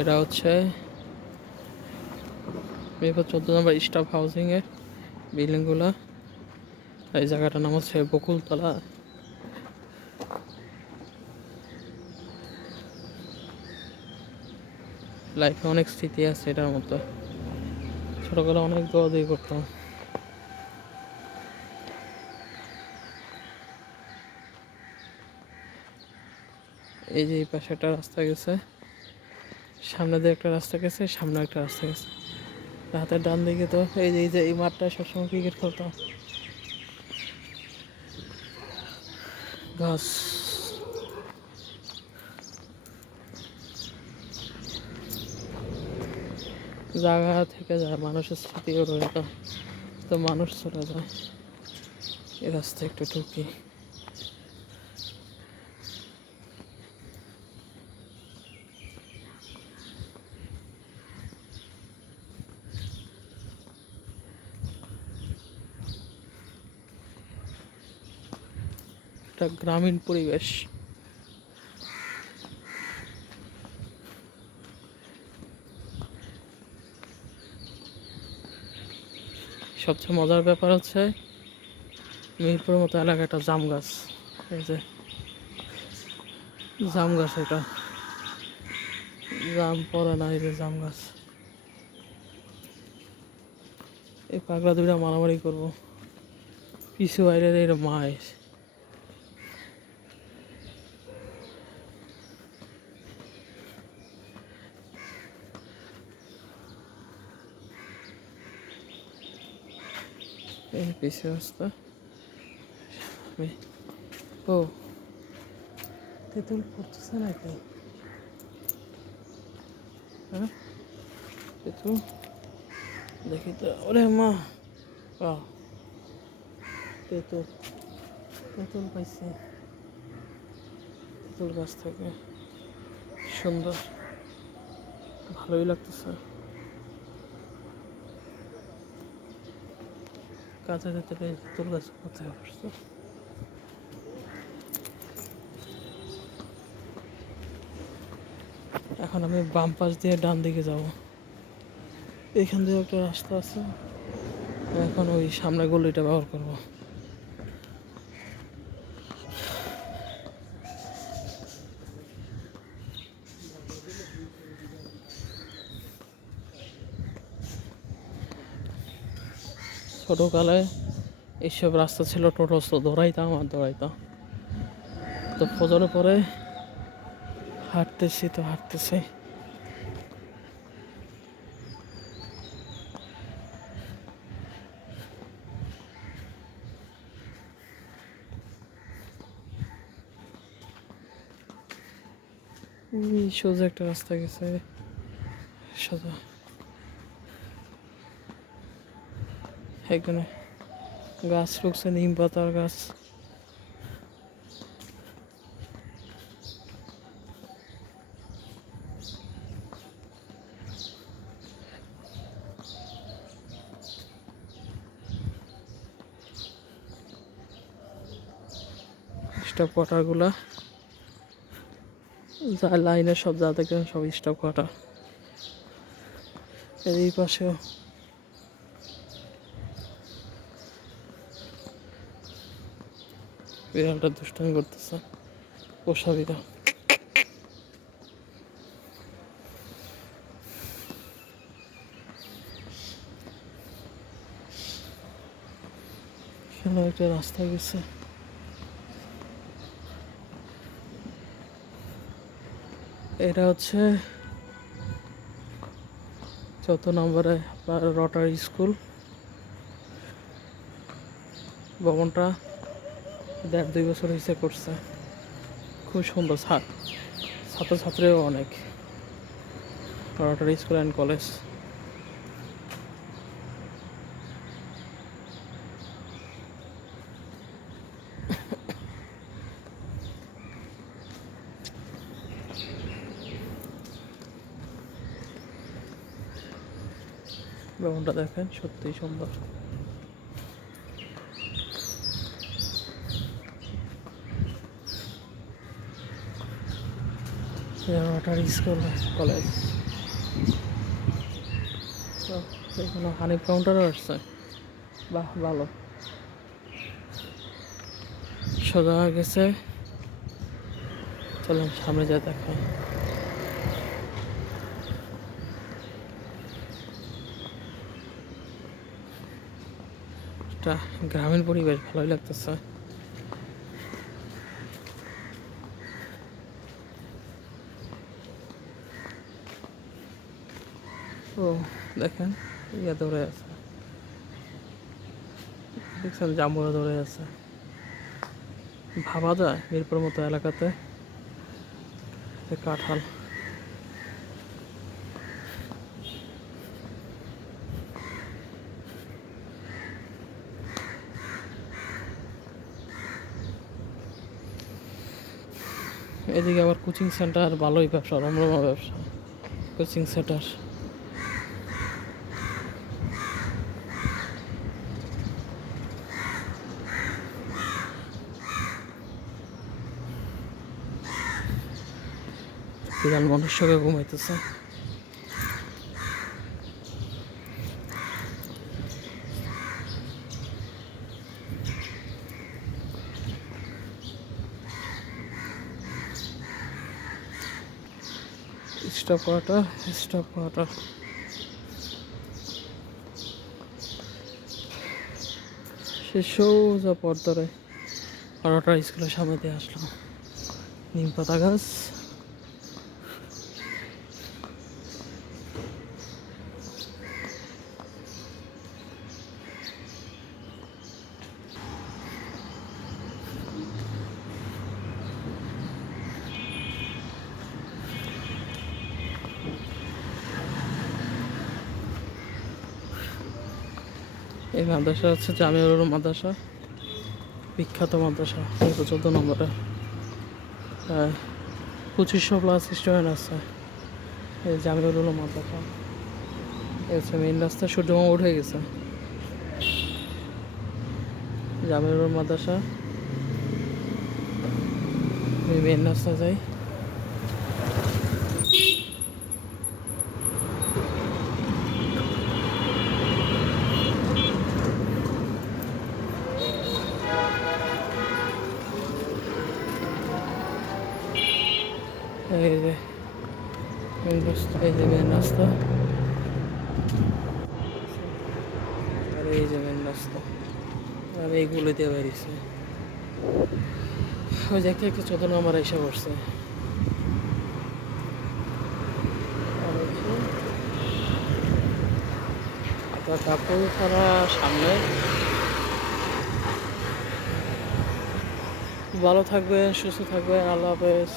এটা হচ্ছে মিরপুর 14 নম্বর স্টাফ হাউজিংয়ের বিল্ডিংগুলো। এই জায়গাটার নাম হচ্ছে বকুলতলা। লাইফে অনেক স্মৃতি আছে এটার মতো। ছোটবেলা অনেক দৌড়াদৌড়ি করতাম। এই যে এই পাশে একটা রাস্তা গেছে, সামনে দিয়ে একটা রাস্তা গেছে, সামনে একটা রাস্তা গেছে। হাতের ডান দিকে তো এই যে এই মাঠটায় সবসময় ক্রিকেট খেলতাম। গাছ, জায়গা থেকে যায়, মানুষের স্মৃতিও রয়ে যায়, তো মানুষ চলে যায়। এই রাস্তা একটু ঢুকি। একটা গ্রামীণ পরিবেশ। সবচেয়ে মজার ব্যাপার হচ্ছে মিরপুরের মতো এলাকায় একটা জাম গাছ। এই যে জাম গাছ, এটা জাম পড়ে না, এই যে জাম গাছ। এই পাগলা দুইটা মারামারি করবো, পিছু বাইরে এই মায়ের। এই পিছু রাস্তা। ও তেঁতুল পড়তেছে নাকি? হ্যাঁ তেঁতুল দেখি তো। ওরে মা, তেঁতুল, তেঁতুল পাইছি তেঁতুল গাছ থেকে। সুন্দর, ভালোই লাগতেছে। কাঁচা তেঁতুল, তেঁতুল গাছ কোথায় আসছে? এখন আমি বাম পাশ দিয়ে ডান দিকে যাব। এখান দিয়ে একটা রাস্তা আছে, এখন ওই সামনে গলিটা ব্যবহার করব। ছোটোকালে এইসব রাস্তা ছিল, টোটো দৌড়াইতাম আর দৌড়াইতাম। তো ফজরের পরে হাঁটতেছি তো হাঁটতেছি। সোজা একটা রাস্তা গেছে, সোজা। এখানে গাছ রুকছে, নিম পাতার গাছ। স্টপ কোয়ার্টারগুলা, যা লাইনের সব যা দেখেন সব স্টপ কোয়ার্টার। এই পাশেও বিড়ালটা দুষ্টামি করতেছে, পোষা বিড়াল। এখানে একটা রাস্তা গেছে। এটা হচ্ছে 14 নম্বরে আপনার রটারি স্কুল। ভবনটা 1.5-2 বছর হয়েছে করছে, খুব সুন্দর। ছাত্রছাত্রীও অনেক। Rotary school and college. ভবনটা দেখেন, সত্যিই সুন্দর। Rotary school college. এখানে হানি কাউন্টারও আসছে, বাহ ভালো। সোজা গেছে, চলেন সামনে যা দেখাই। একটা গ্রামীণ পরিবেশ, ভালোই লাগতেছে। ও দেখেন, ইয়ে ধরে আছে, দেখছেন জাম্বুরা ধরে আছে। ভাবা যায় মিরপুর মতো এলাকাতে কাঁঠাল। এদিকে আবার কোচিং সেন্টার, ভালোই ব্যবসা, রমরমা ব্যবসা, কোচিং সেন্টার। বিড়াল মনুষ্যকে ঘুমাইতেছে। Stop water, stop water. সে সোজা পথ ধরে আর স্কুলের সামনে দিয়ে আসলাম। নিম পাতা গাছ, এই মাদ্রাসা হচ্ছে জামিউল উলুম মাদ্রাসা, বিখ্যাত মাদ্রাসা। 14 নম্বরে 2500+ স্টুডেন্ট আছে। এই জামিউল উলুম মাদ্রাসা, এই হচ্ছে মেইন রাস্তা। সূর্যমামা উঠে গেছে। জামিউল উলুম মাদ্রাসা, মেইন রাস্তা যাই। এই যে মেইন রাস্তা, এই যে মেইন রাস্তা, আর এই যে মেইন রাস্তা। আর এইগুলো দিয়ে বেরিয়েছে। ওই যে একটা 14 নম্বর এসে পড়ছে। কাপড় ছাড়া সামনে। ভালো থাকবেন, সুস্থ থাকবেন, আল্লাহ হাফেজ।